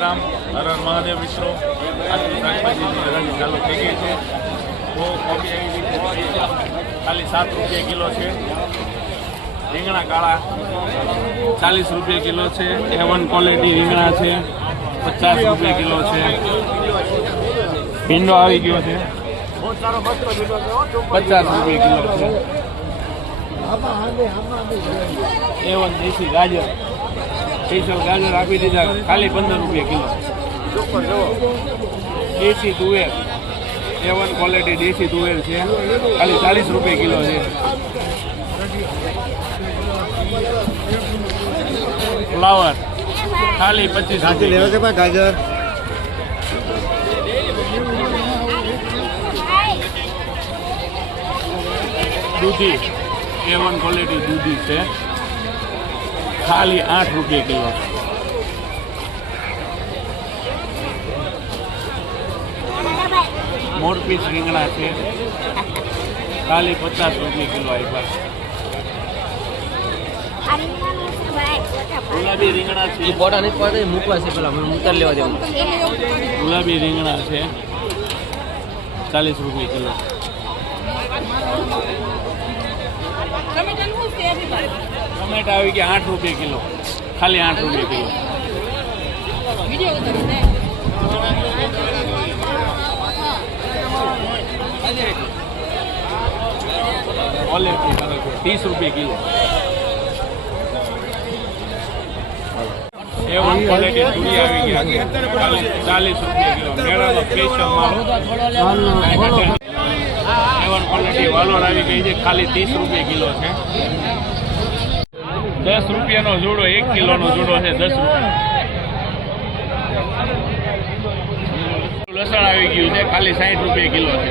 રામ હર હર મહાદેવ મિત્રો આજની શાકભાજીની હરાજી ચાલુ થઈ ગઈ છે. તો કોબી આવી ગઈ છે ખાલી 7 રૂપિયા કિલો છે. રીંગણા કાળા 40 રૂપિયા કિલો છે. A1 ક્વોલિટી રીંગણા છે 50 રૂપિયા કિલો છે. ભીંડો આવી ગયો છે 50 રૂપિયા કિલો છે. A1 દેશી ગાજર સ્પેશિયલ ગાજર આપી દીધા ખાલી 15 રૂપિયા કિલો. દેશી તુવેર A1 ક્વોલિટી દેશી તુવેર છે ખાલી 40 રૂપિયા કિલો છે. ફ્લાવર ખાલી 25 રૂપિયા ગાજર દૂધી A1 ક્વોલિટી દૂધી છે ખાલી 8 રૂપિયા કિલો. મોરપીસ રીંગણા છે ખાલી 50 રૂપિયા કિલો આપ્યા. ગુલાબી રીંગણા છે ફોટા નથી પડતા મૂકવા છે પેલા મને ઉતાર લેવા દેવું. ગુલાબી રીંગણા છે 40 રૂપિયા કિલો. ટમેટા આવી ગયા 8 રૂપિયા કિલો ખાલી 8 રૂપિયા કિલો. ઓલિવ 30 રૂપિયા કિલો. A1 ક્વોલિટી પૂરી આવી ગયા 40 રૂપિયા કિલો. મેળાનો સ્પેશિયલ માલ A1 ક્વોલિટી વાલોર આવી ગઈ છે ખાલી 30 રૂપિયા કિલો છે. 10 રૂપિયાનો જોડો 1 કિલોનો જોડો છે 10 રૂપિયા. લસણ આવી ગયું છે ખાલી 60 રૂપિયા કિલો છે.